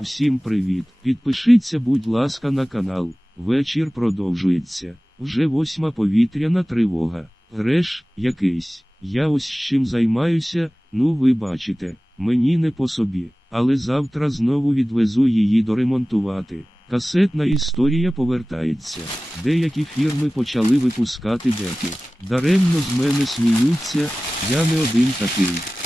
Всім привіт! Підпишіться, будь ласка, на канал. Вечір продовжується. Вже восьма повітряна тривога. Греш, якийсь. Я ось чим займаюся, ну ви бачите, мені не по собі. Але завтра знову відвезу її доремонтувати. Касетна історія повертається. Деякі фірми почали випускати деки. Даремно з мене сміються, я не один такий.